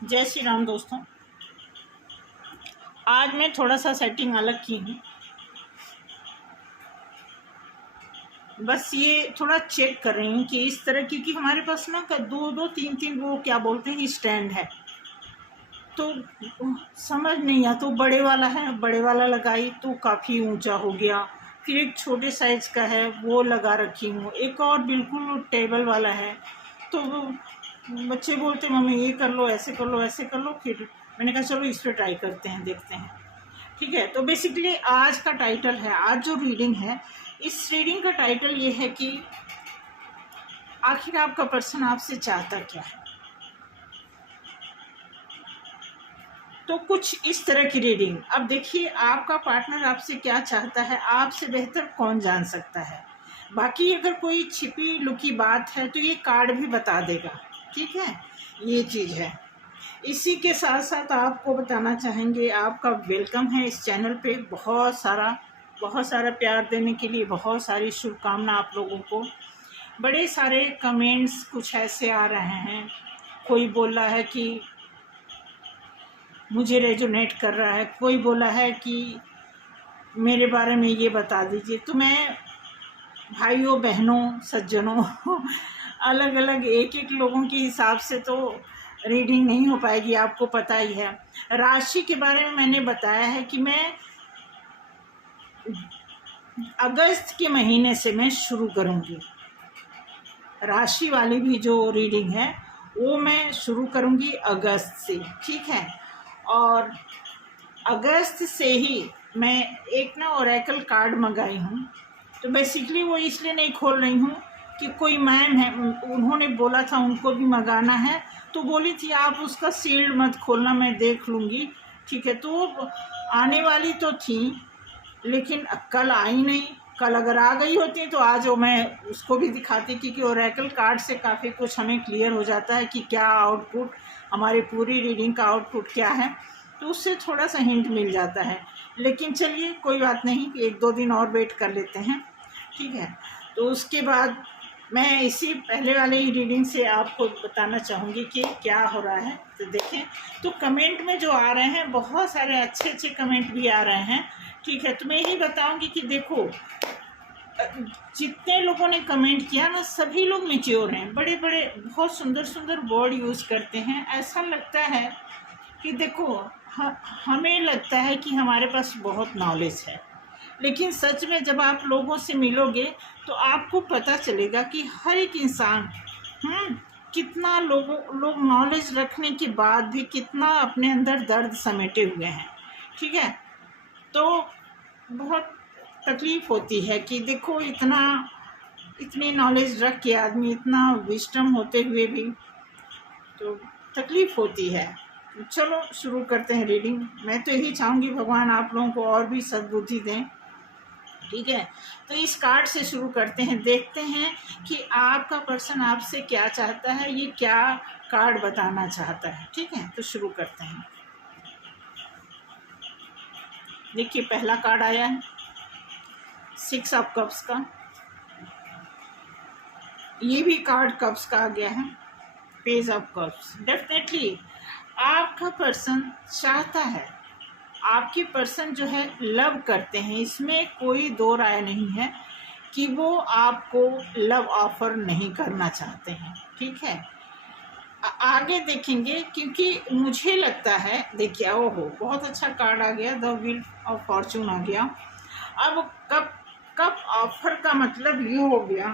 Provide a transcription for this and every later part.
जय श्री राम दोस्तों। आज मैं थोड़ा सा सेटिंग अलग की हूँ। बस ये थोड़ा चेक कर रही हूँ कि इस तरह, क्योंकि हमारे पास ना दो दो तीन तीन वो क्या बोलते हैं स्टैंड है, तो समझ नहीं आ, तो बड़े वाला है, बड़े वाला लगाई तो काफ़ी ऊंचा हो गया। फिर एक छोटे साइज का है वो लगा रखी हूँ, एक और बिल्कुल टेबल वाला है। तो बच्चे बोलते मम्मी ये कर लो, ऐसे कर लो, ऐसे कर लो। फिर मैंने कहा चलो इस पर ट्राई करते हैं, देखते हैं। ठीक है, तो बेसिकली आज का टाइटल है, आज जो रीडिंग है, इस रीडिंग का टाइटल ये है कि आखिर आपका पर्सन आपसे चाहता क्या है। तो कुछ इस तरह की रीडिंग। अब देखिए, आपका पार्टनर आपसे क्या चाहता है, आपसे बेहतर कौन जान सकता है। बाकी अगर कोई छिपी लुकी बात है तो ये कार्ड भी बता देगा। ठीक है, ये चीज़ है। इसी के साथ साथ आपको बताना चाहेंगे, आपका वेलकम है इस चैनल पे। बहुत सारा प्यार देने के लिए बहुत सारी शुभकामना आप लोगों को। बड़े सारे कमेंट्स कुछ ऐसे आ रहे हैं, कोई बोल रहा है कि मुझे रेजोनेट कर रहा है, कोई बोला है कि मेरे बारे में ये बता दीजिए। तो मैं भाइयों बहनों सज्जनों अलग अलग एक एक लोगों के हिसाब से तो रीडिंग नहीं हो पाएगी, आपको पता ही है। राशि के बारे में मैंने बताया है कि मैं अगस्त के महीने से मैं शुरू करूंगी। राशि वाली भी जो रीडिंग है वो मैं शुरू करूंगी अगस्त से। ठीक है, और अगस्त से ही मैं एक ना ओरेकल कार्ड मंगाई हूँ। तो बेसिकली वो इसलिए नहीं खोल रही हूँ कि कोई मैम है, उन्होंने बोला था उनको भी मंगाना है, तो बोली थी आप उसका सील्ड मत खोलना, मैं देख लूँगी। ठीक है, तो आने वाली तो थी लेकिन कल आई नहीं। कल अगर आ गई होती तो आज वो मैं उसको भी दिखाती, क्योंकि ओरेकल कार्ड से काफ़ी कुछ हमें क्लियर हो जाता है कि क्या आउटपुट, हमारी पूरी रीडिंग का आउटपुट क्या है, तो उससे थोड़ा सा हिंट मिल जाता है। लेकिन चलिए कोई बात नहीं, एक दो दिन और वेट कर लेते हैं। ठीक है, तो उसके बाद मैं इसी पहले वाले ही रीडिंग से आपको बताना चाहूँगी कि क्या हो रहा है। तो देखें, तो कमेंट में जो आ रहे हैं बहुत सारे अच्छे अच्छे कमेंट भी आ रहे हैं। ठीक है, तो मैं यही बताऊँगी कि देखो, जितने लोगों ने कमेंट किया ना, सभी लोग मैच्योर हैं, बड़े बड़े बहुत सुंदर सुंदर वर्ड यूज़ करते हैं। ऐसा लगता है कि देखो, हमें लगता है कि हमारे पास बहुत नॉलेज है, लेकिन सच में जब आप लोगों से मिलोगे तो आपको पता चलेगा कि हर एक इंसान कितना लोग नॉलेज रखने के बाद भी कितना अपने अंदर दर्द समेटे हुए हैं। ठीक है, तो बहुत तकलीफ़ होती है कि देखो, इतनी नॉलेज रख के आदमी, इतना विस्डम होते हुए भी तो तकलीफ़ होती है। चलो शुरू करते हैं रीडिंग। मैं तो यही चाहूँगी भगवान आप लोगों को और भी सद्बुद्धि दें। ठीक है, तो इस कार्ड से शुरू करते हैं, देखते हैं कि आपका पर्सन आपसे क्या चाहता है, ये क्या कार्ड बताना चाहता है। ठीक है, तो शुरू करते हैं। देखिए, पहला कार्ड आया है 6 ऑफ कप्स का। ये भी कार्ड कप्स का आ गया है, पेज ऑफ कप्स। डेफिनेटली आपका पर्सन चाहता है, आपके पर्सन जो है लव करते हैं, इसमें कोई दो राय नहीं है कि वो आपको लव ऑफर नहीं करना चाहते हैं। ठीक है, आगे देखेंगे, क्योंकि मुझे लगता है, देखिए ओहो बहुत अच्छा कार्ड आ गया, द व्हील ऑफ फॉर्चून आ गया। अब कप ऑफर का मतलब ये हो गया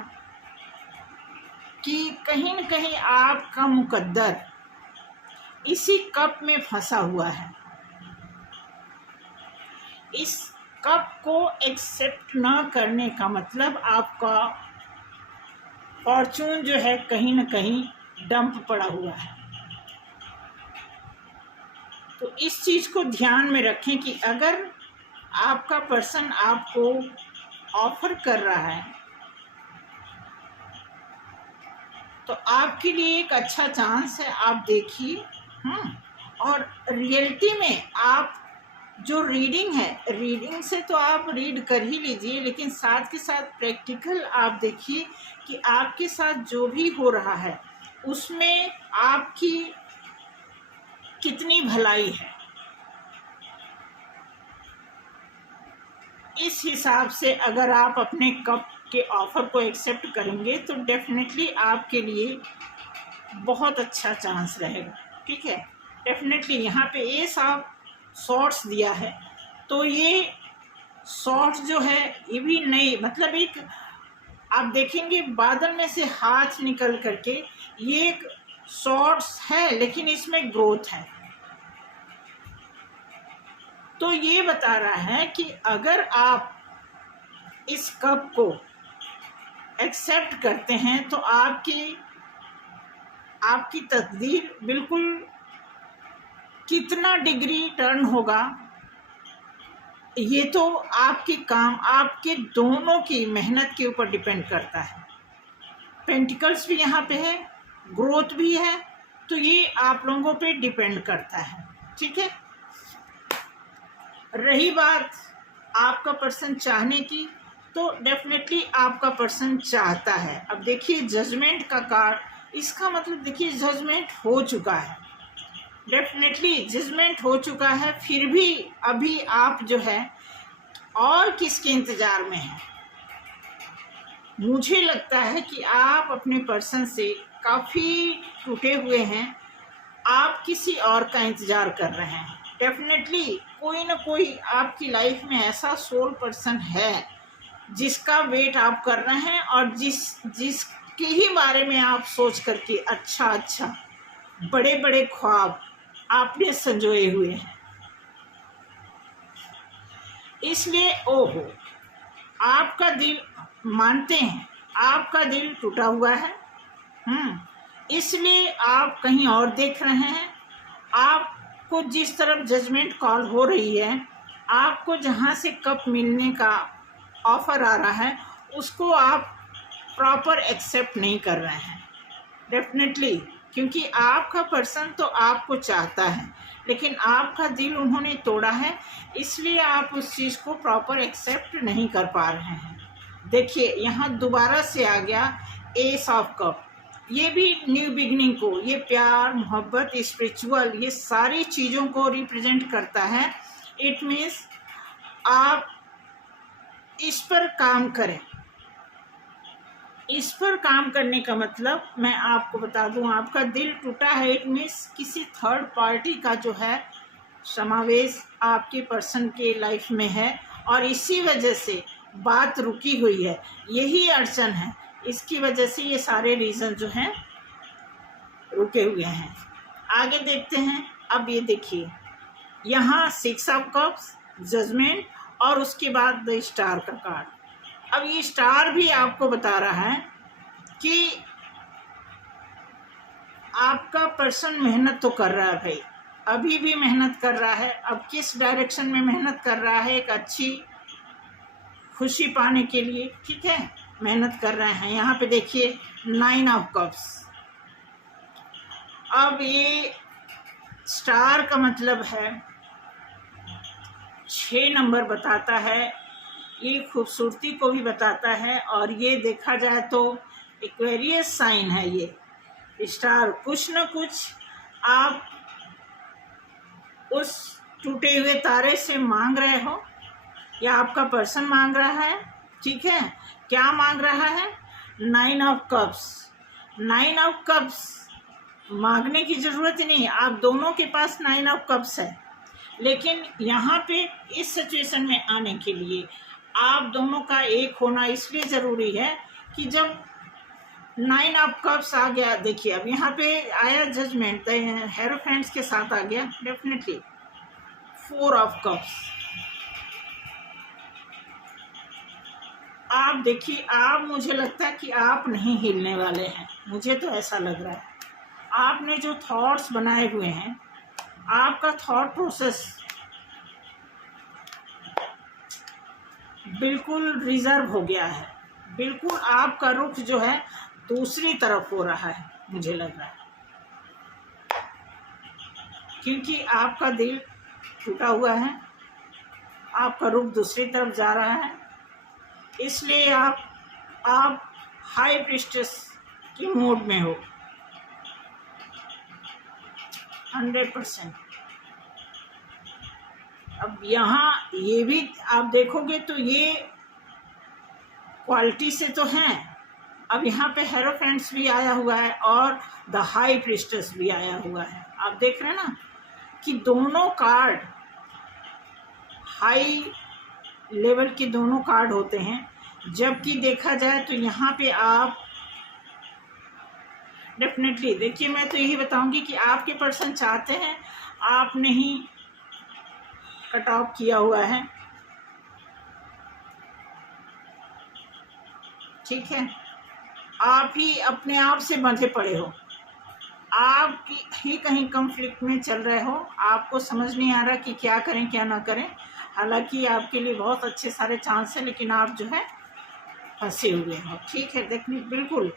कि कहीं न कहीं आपका मुकद्दर इसी कप में फंसा हुआ है। इस कप को एक्सेप्ट ना करने का मतलब आपका फॉर्चून जो है कहीं न कहीं डंप पड़ा हुआ है। तो इस चीज़ को ध्यान में रखें कि अगर आपका पर्सन आपको ऑफर कर रहा है तो आपके लिए एक अच्छा चांस है, आप देखिए। और रियलिटी में आप जो रीडिंग है, रीडिंग से तो आप रीड कर ही लीजिए, लेकिन साथ के साथ प्रैक्टिकल आप देखिए कि आपके साथ जो भी हो रहा है उसमें आपकी भलाई है। इस हिसाब से अगर आप अपने कप के ऑफ़र को एक्सेप्ट करेंगे तो डेफिनेटली आपके लिए बहुत अच्छा चांस रहेगा। ठीक है, डेफिनेटली यहाँ पे एस ऑफ शॉर्ट्स दिया है, तो ये शॉर्ट्स जो है ये भी नहीं, मतलब एक आप देखेंगे बादल में से हाथ निकल करके ये एक शॉर्ट्स है, लेकिन इसमें ग्रोथ है। तो ये बता रहा है कि अगर आप इस कप को एक्सेप्ट करते हैं तो आपकी तकदीर बिल्कुल कितना डिग्री टर्न होगा, ये तो आपके काम, आपके दोनों की मेहनत के ऊपर डिपेंड करता है। पेंटिकल्स भी यहाँ पे है, ग्रोथ भी है, तो ये आप लोगों पे डिपेंड करता है। ठीक है, रही बात आपका पर्सन चाहने की, तो डेफिनेटली आपका पर्सन चाहता है। अब देखिए जजमेंट का कार्ड, इसका मतलब देखिए जजमेंट हो चुका है, डेफिनेटली जजमेंट हो चुका है, फिर भी अभी आप जो है और किसके इंतज़ार में हैं। मुझे लगता है कि आप अपने पर्सन से काफ़ी टूटे हुए हैं, आप किसी और का इंतज़ार कर रहे हैं। डेफिनेटली कोई ना कोई आपकी लाइफ में ऐसा सोल पर्सन है जिसका वेट आप कर रहे हैं और जिसके ही बारे में आप सोच करके अच्छा बड़े बड़े ख्वाब आपने संजोए हुए हैं। इसलिए ओहो, आपका दिल, मानते हैं आपका दिल टूटा हुआ है, इसलिए आप कहीं और देख रहे हैं। आपको जिस तरफ जजमेंट कॉल हो रही है, आपको जहाँ से कप मिलने का ऑफ़र आ रहा है, उसको आप प्रॉपर एक्सेप्ट नहीं कर रहे हैं। डेफिनेटली, क्योंकि आपका पर्सन तो आपको चाहता है, लेकिन आपका दिल उन्होंने तोड़ा है, इसलिए आप उस चीज़ को प्रॉपर एक्सेप्ट नहीं कर पा रहे हैं। देखिए यहाँ दोबारा से आ गया एस ऑफ कप, ये भी न्यू बिगनिंग को, ये प्यार, मोहब्बत, स्पिरिचुअल, ये सारी चीज़ों को रिप्रेजेंट करता है। इट मीन्स आप इस पर काम करें। इस पर काम करने का मतलब मैं आपको बता दूं, आपका दिल टूटा है, इट मीन्स किसी थर्ड पार्टी का जो है समावेश आपके पर्सन के लाइफ में है, और इसी वजह से बात रुकी हुई है, यही अड़चन है, इसकी वजह से ये सारे रीज़न जो हैं रुके हुए हैं। आगे देखते हैं। अब ये देखिए यहाँ 6 ऑफ कप्स, जजमेंट, और उसके बाद द स्टार का कार्ड। अब ये स्टार भी आपको बता रहा है कि आपका पर्सन मेहनत तो कर रहा है भाई, अभी भी मेहनत कर रहा है। अब किस डायरेक्शन में मेहनत कर रहा है? एक अच्छी खुशी पाने के लिए, ठीक है, मेहनत कर रहे हैं। यहाँ पे देखिए 9 ऑफ कप्स। अब ये स्टार का मतलब है 6 नंबर बताता है, ये खूबसूरती को भी बताता है, और ये देखा जाए तो एक्वेरियस साइन है ये स्टार। कुछ न कुछ आप उस टूटे हुए तारे से मांग रहे हो, या आपका पर्सन मांग रहा है। ठीक है, क्या मांग रहा है? 9 ऑफ कप्स। 9 ऑफ कप्स मांगने की ज़रूरत ही नहीं, आप दोनों के पास 9 ऑफ कप्स है, लेकिन यहाँ पे इस सिचुएशन में आने के लिए आप दोनों का एक होना इसलिए ज़रूरी है कि जब 9 ऑफ कप्स आ गया, देखिए अब यहाँ पे आया जजमेंट, हेरोफेंट्स के साथ आ गया डेफिनेटली 4 ऑफ कप्स। आप देखिए, आप, मुझे लगता है कि आप नहीं हिलने वाले हैं, मुझे तो ऐसा लग रहा है। आपने जो थॉट्स बनाए हुए हैं, आपका थॉट प्रोसेस बिल्कुल रिजर्व हो गया है, बिल्कुल आपका रुख जो है दूसरी तरफ हो रहा है, मुझे लग रहा है, क्योंकि आपका दिल टूटा हुआ है, आपका रुख दूसरी तरफ जा रहा है। इसलिए आप हाई प्रीस्टेस की मूड में हो 100%। अब यहाँ ये भी आप देखोगे तो ये क्वालिटी से तो हैं। अब यहाँ पे हेरोफेंट्स भी आया हुआ है और द हाई प्रीस्टेस भी आया हुआ है। आप देख रहे हैं ना कि दोनों कार्ड हाई लेवल के दोनों कार्ड होते हैं। जबकि देखा जाए तो यहाँ पे आप डेफिनेटली देखिए, मैं तो यही बताऊंगी कि आपके पर्सन चाहते हैं, आपने ही कट ऑफ किया हुआ है, ठीक है। आप ही अपने आप से बंधे पड़े हो, आप ही कहीं कॉन्फ्लिक्ट में चल रहे हो, आपको समझ नहीं आ रहा कि क्या करें क्या ना करें। हालांकि आपके लिए बहुत अच्छे सारे चांस हैं, लेकिन आप जो है फंसे हुए हो, ठीक है। देखिए बिल्कुल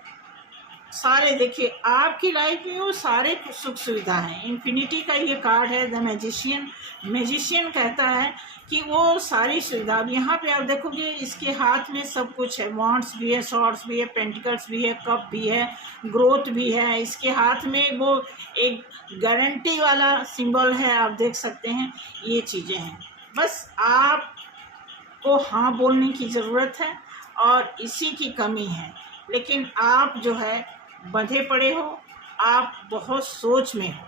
सारे, देखिए आपकी लाइफ में वो सारे सुख सुविधा हैं। इन्फिनिटी का ये कार्ड है, द मैजिशियन। मैजिशियन कहता है कि वो सारी सुविधा, अब यहाँ पे आप देखोगे इसके हाथ में सब कुछ है, वॉन्ड्स भी है, सॉर्ड्स भी है, पेंटिकल्स भी है, कप भी है, ग्रोथ भी है। इसके हाथ में वो एक गारंटी वाला सिंबल है, आप देख सकते हैं। ये चीज़ें हैं, बस आपको हाँ बोलने की ज़रूरत है और इसी की कमी है। लेकिन आप जो है बंधे पड़े हो, आप बहुत सोच में हो,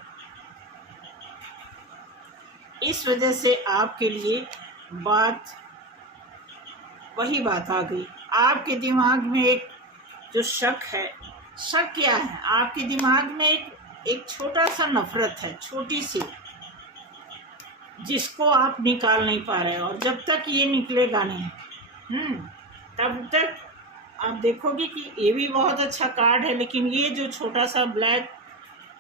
इस वजह से आपके लिए वही बात आ गई। आपके दिमाग में एक जो शक है, शक क्या है, आपके दिमाग में एक छोटा सा नफरत है, छोटी सी, जिसको आप निकाल नहीं पा रहे। और जब तक ये निकलेगा नहीं तब तक आप देखोगे कि ये भी बहुत अच्छा कार्ड है, लेकिन ये जो छोटा सा ब्लैक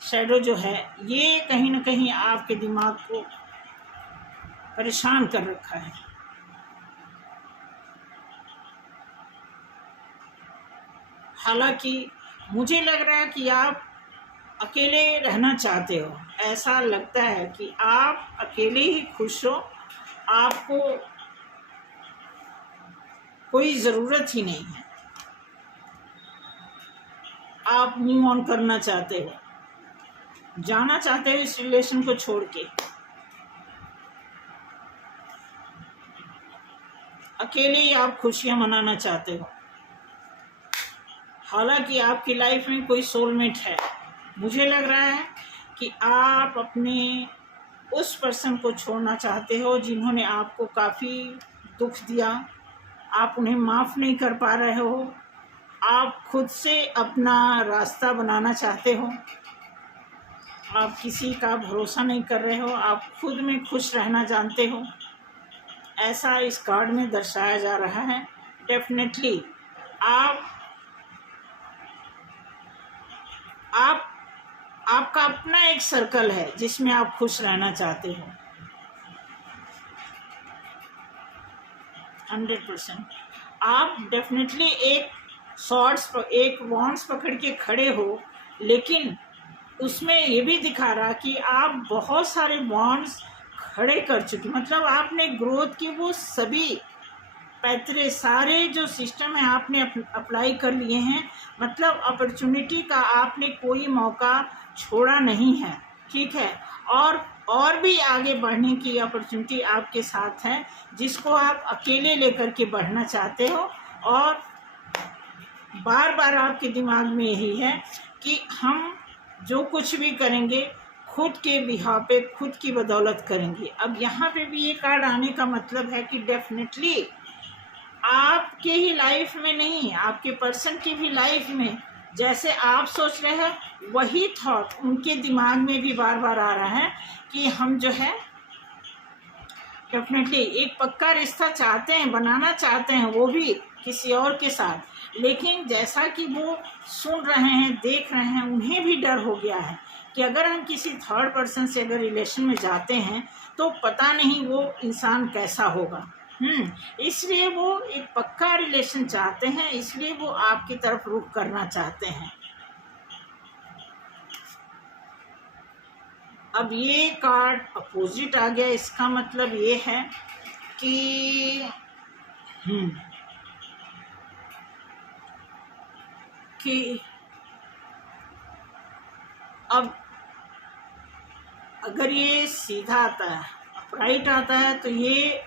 शैडो जो है, ये कहीं ना कहीं आपके दिमाग को परेशान कर रखा है। हालांकि मुझे लग रहा है कि आप अकेले रहना चाहते हो, ऐसा लगता है कि आप अकेले ही खुश हो, आपको कोई ज़रूरत ही नहीं है, आप मूव ऑन करना चाहते हो, जाना चाहते हो इस रिलेशन को छोड़ के, अकेले ही आप खुशियां मनाना चाहते हो। हालांकि आपकी लाइफ में कोई सोलमेट है। मुझे लग रहा है कि आप अपने उस पर्सन को छोड़ना चाहते हो जिन्होंने आपको काफ़ी दुख दिया, आप उन्हें माफ़ नहीं कर पा रहे हो, आप खुद से अपना रास्ता बनाना चाहते हो, आप किसी का भरोसा नहीं कर रहे हो, आप खुद में खुश रहना जानते हो, ऐसा इस कार्ड में दर्शाया जा रहा है। डेफिनेटली आपका अपना एक सर्कल है जिसमें आप खुश रहना चाहते हो 100%। आप डेफिनेटली एक वॉन्ड्स पकड़ के खड़े हो, लेकिन उसमें ये भी दिखा रहा कि आप बहुत सारे बॉन्ड्स खड़े कर चुके, मतलब आपने ग्रोथ की वो सभी पैतरे, सारे जो सिस्टम है आपने अप्लाई कर लिए हैं। मतलब अपॉर्चुनिटी का आपने कोई मौका छोड़ा नहीं है, ठीक है। और भी आगे बढ़ने की अपॉर्चुनिटी आपके साथ है, जिसको आप अकेले लेकर के बढ़ना चाहते हो। और बार बार आपके दिमाग में यही है कि हम जो कुछ भी करेंगे खुद के बिहाव पे, खुद की बदौलत करेंगे। अब यहाँ पे भी ये कार्ड आने का मतलब है कि डेफिनेटली आपके ही लाइफ में नहीं, आपके पर्सन की भी लाइफ में जैसे आप सोच रहे हैं वही थॉट उनके दिमाग में भी बार बार आ रहा है कि हम जो है डेफिनेटली एक पक्का रिश्ता चाहते हैं, बनाना चाहते हैं, वो भी किसी और के साथ। लेकिन जैसा कि वो सुन रहे हैं, देख रहे हैं, उन्हें भी डर हो गया है कि अगर हम किसी थर्ड पर्सन से अगर रिलेशन में जाते हैं तो पता नहीं वो इंसान कैसा होगा। इसलिए वो एक पक्का रिलेशन चाहते हैं, इसलिए वो आपकी तरफ रुख करना चाहते हैं। अब ये कार्ड अपोजिट आ गया, इसका मतलब ये है कि अब अगर ये सीधा आता है राइट आता है तो ये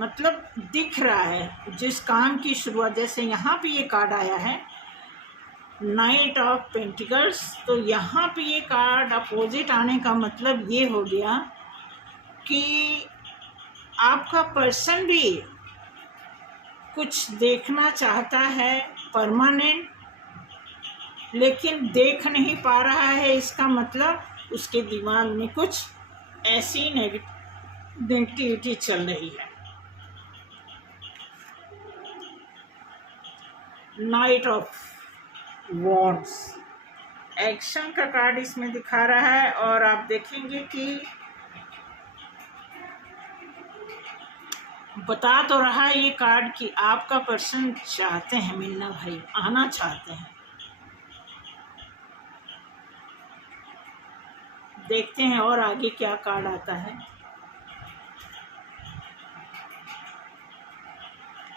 मतलब दिख रहा है जिस काम की शुरुआत, जैसे यहाँ पे ये कार्ड आया है नाइट ऑफ पेंटिकल्स, तो यहाँ पे ये कार्ड अपोजिट आने का मतलब ये हो गया कि आपका पर्सन भी कुछ देखना चाहता है परमानेंट, लेकिन देख नहीं पा रहा है। इसका मतलब उसके दिमाग में कुछ ऐसी नेगेटिविटी चल रही है। नाइट ऑफ वॉन्ड्स एक्शन का कार्ड इसमें दिखा रहा है, और आप देखेंगे कि बता तो रहा है ये कार्ड कि आपका पर्सन चाहते हैं मिलना भाई, आना चाहते हैं। देखते हैं और आगे क्या कार्ड आता है।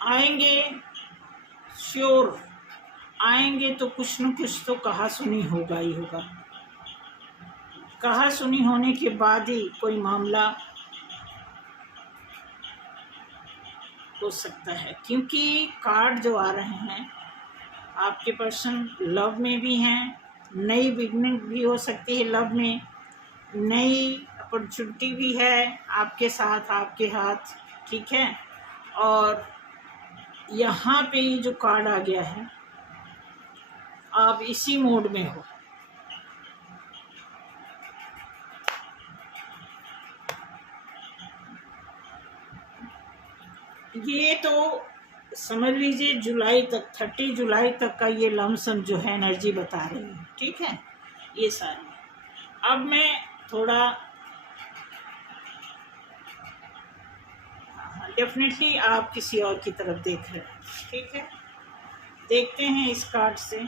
आएंगे, श्योर आएंगे तो कुछ न कुछ तो कहा सुनी होगा ही होगा। कहा सुनी होने के बाद ही कोई मामला हो सकता है, क्योंकि कार्ड जो आ रहे हैं आपके पर्सन लव में भी हैं, नई बिगनिंग भी हो सकती है लव में, नई अपॉर्चुनिटी भी है आपके साथ, आपके हाथ, ठीक है। और यहाँ पे जो कार्ड आ गया है आप इसी मोड में हो। ये तो समझ लीजिए जुलाई तक, 30 जुलाई तक का ये लमसम जो है एनर्जी बता रही है, ठीक है। ये सारी अब मैं थोड़ा डेफिनेटली आप किसी और की तरफ देख रहे हैं, ठीक है। देखते हैं इस कार्ड से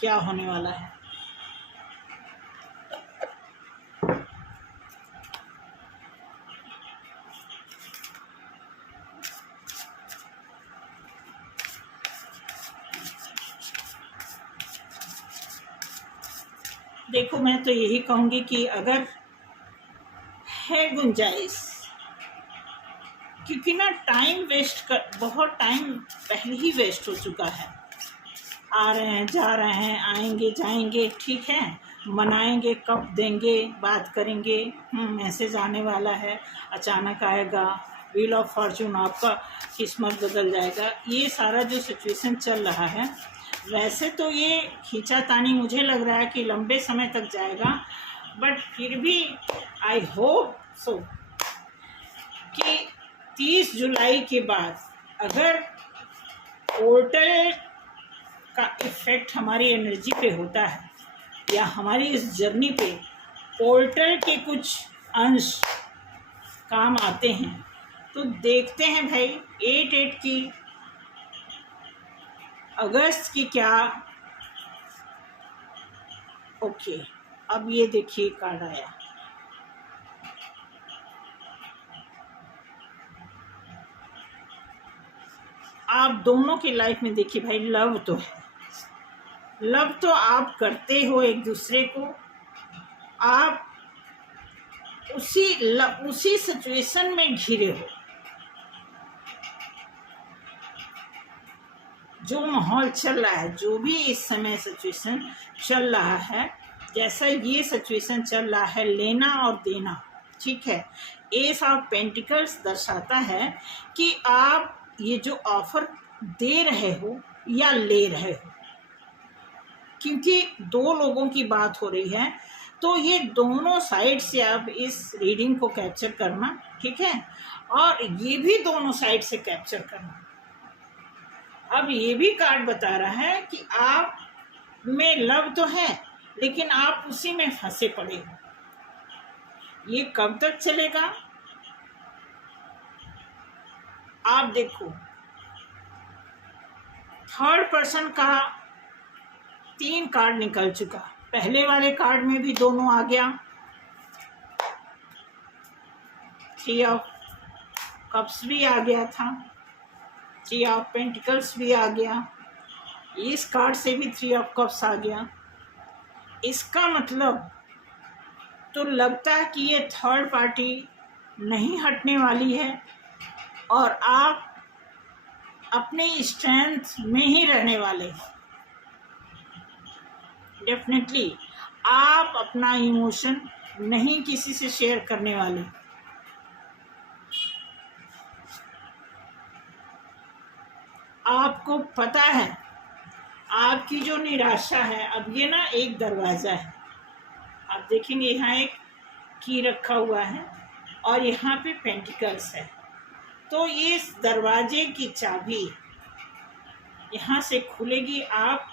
क्या होने वाला है। देखो मैं तो यही कहूँगी कि अगर है गुंजाइश, क्योंकि ना टाइम वेस्ट कर, बहुत टाइम पहले ही वेस्ट हो चुका है। आ रहे हैं, जा रहे हैं, आएंगे जाएंगे, ठीक है, मनाएंगे, कब देंगे, बात करेंगे, मैसेज आने वाला है, अचानक आएगा, व्हील ऑफ फॉर्चून, आपका किस्मत बदल जाएगा। ये सारा जो सिचुएशन चल रहा है, वैसे तो ये खींचातानी मुझे लग रहा है कि लंबे समय तक जाएगा, बट फिर भी आई होप सो कि 30 जुलाई के बाद अगर पोर्टल का इफेक्ट हमारी एनर्जी पे होता है, या हमारी इस जर्नी पे पोर्टल के कुछ अंश काम आते हैं, तो देखते हैं भाई 8/8 की अगस्त की क्या। ओके, अब ये देखिए कार्ड आया, आप दोनों की लाइफ में देखिए भाई लव तो है, लव तो आप करते हो एक दूसरे को, आप उसी सिचुएशन में घिरे हो। जो माहौल चल रहा है, जो भी इस समय सिचुएशन चल रहा है, जैसा ये सिचुएशन चल रहा है, लेना और देना, ठीक है। एस ऑफ पेंटिकल्स दर्शाता है कि आप ये जो ऑफर दे रहे हो या ले रहे हो, क्योंकि दो लोगों की बात हो रही है, तो ये दोनों साइड से आप इस रीडिंग को कैप्चर करना, ठीक है, और ये भी दोनों साइड से कैप्चर करना। अब ये भी कार्ड बता रहा है कि आप में लव तो है, लेकिन आप उसी में फंसे पड़े हो। ये कब तक चलेगा आप देखो। थर्ड पर्सन का 3 कार्ड निकल चुका, पहले वाले कार्ड में भी दोनों आ गया, 3 ऑफ कप्स भी आ गया था, 3 ऑफ पेंटिकल्स भी आ गया, इस कार्ड से भी 3 ऑफ कप्स आ गया। इसका मतलब तो लगता है कि ये थर्ड पार्टी नहीं हटने वाली है और आप अपने स्ट्रेंथ में ही रहने वाले हैं। डेफिनेटली आप अपना इमोशन नहीं किसी से शेयर करने वाले। आपको पता है आपकी जो निराशा है, अब ये ना एक दरवाज़ा है, आप देखेंगे यहाँ एक की रखा हुआ है और यहाँ पे पेंटिकल्स है। तो ये इस दरवाजे की चाबी यहाँ से खुलेगी। आप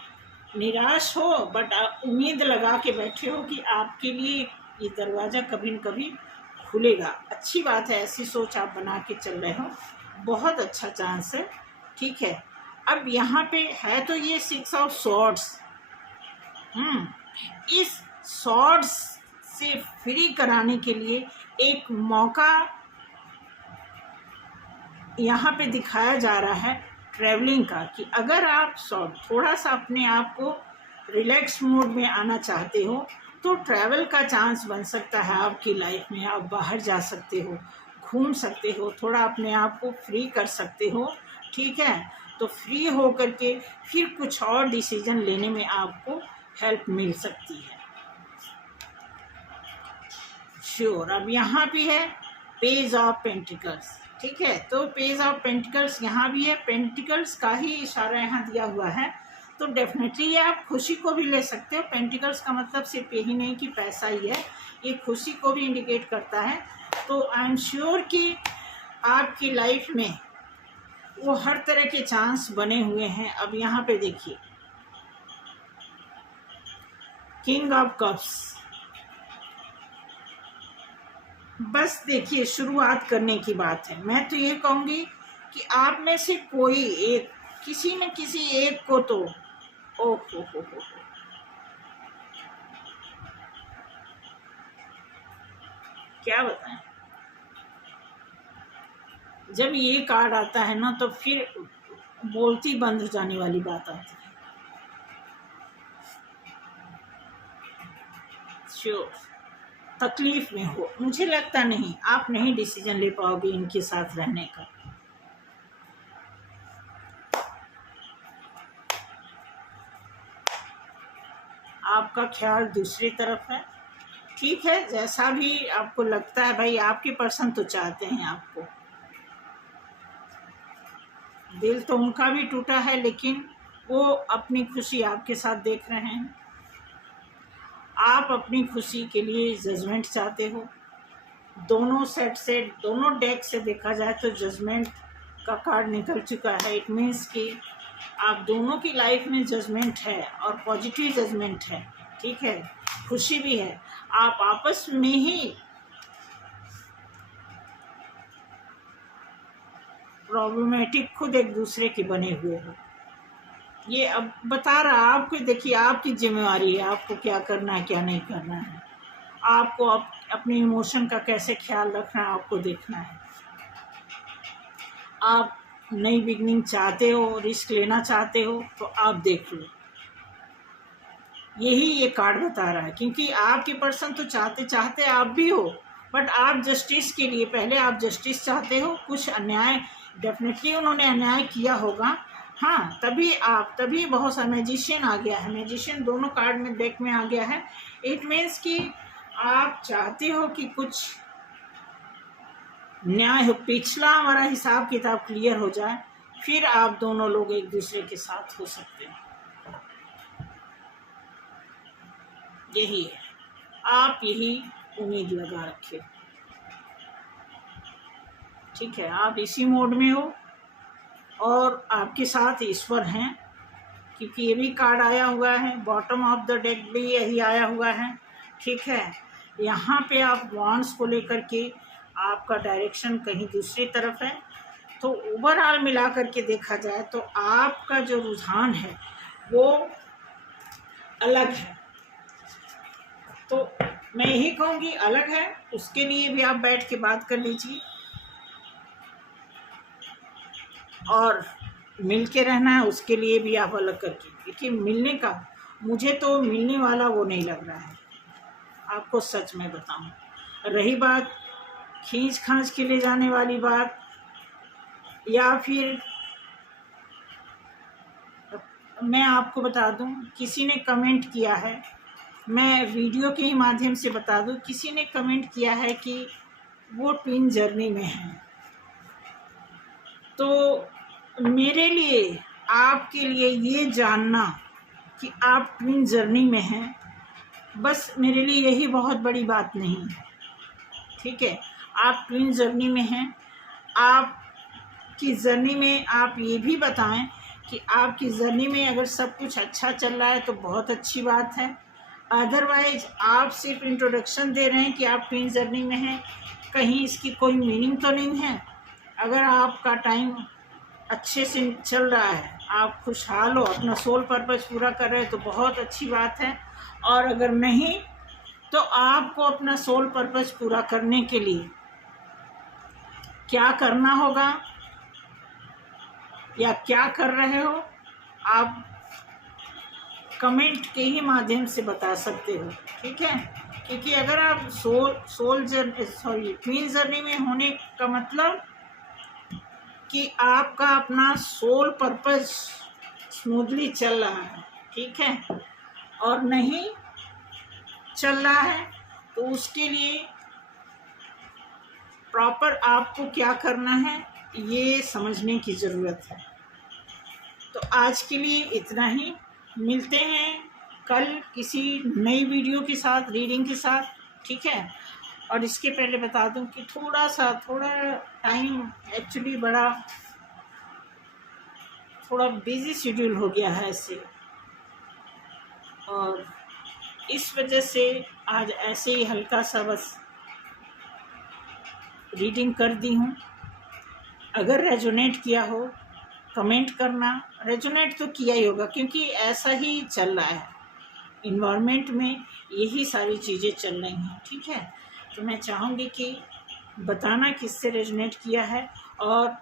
निराश हो बट आप उम्मीद लगा के बैठे हो कि आपके लिए ये दरवाज़ा कभी न कभी खुलेगा। अच्छी बात है, ऐसी सोच आप बना के चल रहे हो, बहुत अच्छा चांस है। ठीक है, अब यहाँ पे है तो ये 6 ऑफ स्वॉर्ड्स। इस स्वॉर्ड्स से फ्री कराने के लिए एक मौका यहाँ पे दिखाया जा रहा है ट्रैवलिंग का, कि अगर आप थोड़ा सा अपने आप को रिलैक्स मोड में आना चाहते हो तो ट्रैवल का चांस बन सकता है आपकी लाइफ में। आप बाहर जा सकते हो, घूम सकते हो, थोड़ा अपने आप को फ्री कर सकते हो। ठीक है, तो फ्री हो करके फिर कुछ और डिसीजन लेने में आपको हेल्प मिल सकती है। श्योर। अब यहाँ भी है पेज ऑफ पेंटिकल्स। ठीक है, तो पेज ऑफ पेंटिकल्स यहाँ भी है, पेंटिकल्स का ही इशारा यहाँ दिया हुआ है। तो डेफिनेटली आप खुशी को भी ले सकते हो। पेंटिकल्स का मतलब सिर्फ यही नहीं कि पैसा ही है, ये खुशी को भी इंडिकेट करता है। तो आई एम श्योर कि आपकी लाइफ में वो हर तरह के चांस बने हुए हैं। अब यहाँ पे देखिए किंग ऑफ कप्स। बस देखिए, शुरुआत करने की बात है। मैं तो ये कहूँगी कि आप में से कोई एक, किसी न किसी एक को तो हो क्या बताएं, जब ये कार्ड आता है ना तो फिर बोलती बंद हो जाने वाली बात आती है। श्योर, तकलीफ में हो, मुझे लगता नहीं आप नहीं डिसीजन ले पाओगे इनके साथ रहने का। आपका ख्याल दूसरी तरफ है। ठीक है, जैसा भी आपको लगता है भाई, आपके पर्सन तो चाहते हैं आपको, दिल तो उनका भी टूटा है, लेकिन वो अपनी खुशी आपके साथ देख रहे हैं। आप अपनी खुशी के लिए जजमेंट चाहते हो। दोनों सेट से, दोनों डेक से देखा जाए तो जजमेंट का कार्ड निकल चुका है। इट मीन्स कि आप दोनों की लाइफ में जजमेंट है और पॉजिटिव जजमेंट है। ठीक है, खुशी भी है। आप आपस में ही प्रॉब्लमेटिक खुद एक दूसरे के बने हुए हो। ये अब बता रहा आपको, देखिए आपकी जिम्मेवारी है, आपको क्या करना है क्या नहीं करना है। आपको अपने इमोशन का कैसे ख्याल रखना है आपको देखना है। आप नई बिगनिंग चाहते हो, रिस्क लेना चाहते हो तो आप देख लो, यही ये कार्ड बता रहा है। क्योंकि आपके पर्सन तो चाहते आप भी हो, बट आप जस्टिस के लिए, पहले आप जस्टिस चाहते हो। कुछ अन्याय डेफिनेटली उन्होंने अन्याय किया होगा, हाँ, तभी बहुत सा मैजिशियन आ गया है। मैजिशियन दोनों कार्ड में डेक में आ गया है। इट मीन्स कि आप चाहते हो कि कुछ न्याय हो, पिछला हमारा हिसाब किताब क्लियर हो जाए, फिर आप दोनों लोग एक दूसरे के साथ हो सकते हैं। यही है, आप यही उम्मीद लगा रखे। ठीक है, आप इसी मोड में हो और आपके साथ ईश्वर हैं, क्योंकि ये भी कार्ड आया हुआ है। बॉटम ऑफ द डेक भी यही आया हुआ है। ठीक है, यहाँ पे आप वॉन्ड्स को लेकर के आपका डायरेक्शन कहीं दूसरी तरफ है। तो ओवरऑल मिला करके देखा जाए तो आपका जो रुझान है वो अलग है। तो मैं यही कहूँगी अलग है, उसके लिए भी आप बैठ के बात कर लीजिए। और मिल के रहना है, उसके लिए भी आप अलग करके, देखिए मिलने का, मुझे तो मिलने वाला वो नहीं लग रहा है, आपको सच में बताऊं। रही बात खींच खांच के ले जाने वाली बात, या फिर मैं आपको बता दूं, किसी ने कमेंट किया है, मैं वीडियो के ही माध्यम से बता दूं, किसी ने कमेंट किया है कि वो ट्विन जर्नी में है। तो मेरे लिए, आपके लिए ये जानना कि आप ट्विन जर्नी में हैं, बस मेरे लिए यही बहुत बड़ी बात नहीं है। ठीक है, आप ट्विन जर्नी में हैं। आपकी जर्नी में आप ये भी बताएं कि आपकी जर्नी में अगर सब कुछ अच्छा चल रहा है तो बहुत अच्छी बात है। अदरवाइज आप सिर्फ इंट्रोडक्शन दे रहे हैं कि आप ट्विन जर्नी में हैं, कहीं इसकी कोई मीनिंग तो नहीं है। अगर आपका टाइम अच्छे से चल रहा है, आप खुशहाल हो, अपना सोल पर्पस पूरा कर रहे हैं तो बहुत अच्छी बात है। और अगर नहीं, तो आपको अपना सोल पर्पस पूरा करने के लिए क्या करना होगा या क्या कर रहे हो, आप कमेंट के ही माध्यम से बता सकते हो। ठीक है, क्योंकि अगर आप ट्विन जर्नी में होने का मतलब कि आपका अपना सोल पर्पस स्मूथली चल रहा है, ठीक है, और नहीं चल रहा है तो उसके लिए प्रॉपर आपको क्या करना है ये समझने की ज़रूरत है। तो आज के लिए इतना ही, मिलते हैं कल किसी नई वीडियो के साथ, रीडिंग के साथ। ठीक है, और इसके पहले बता दूं कि थोड़ा टाइम एक्चुअली थोड़ा बिजी शेड्यूल हो गया है ऐसे, और इस वजह से आज ऐसे ही हल्का सा बस रीडिंग कर दी हूँ। अगर रेजोनेट किया हो कमेंट करना। रेजोनेट तो किया ही होगा क्योंकि ऐसा ही चल रहा है, इन्वायरमेंट में यही सारी चीज़ें चल रही हैं। ठीक है, तो मैं चाहूँगी कि बताना किससे रेजोनेट किया है, और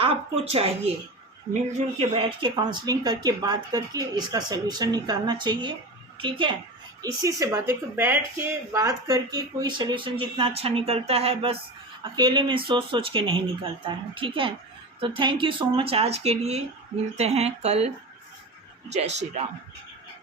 आपको चाहिए मिलजुल के बैठ के काउंसलिंग करके बात करके इसका सलूशन निकालना चाहिए। ठीक है, इसी से बात है कि बैठ के बात करके कोई सलूशन जितना अच्छा निकलता है, बस अकेले में सोच के नहीं निकलता है। ठीक है, तो थैंक यू सो मच। आज के लिए मिलते हैं कल। जय श्री राम।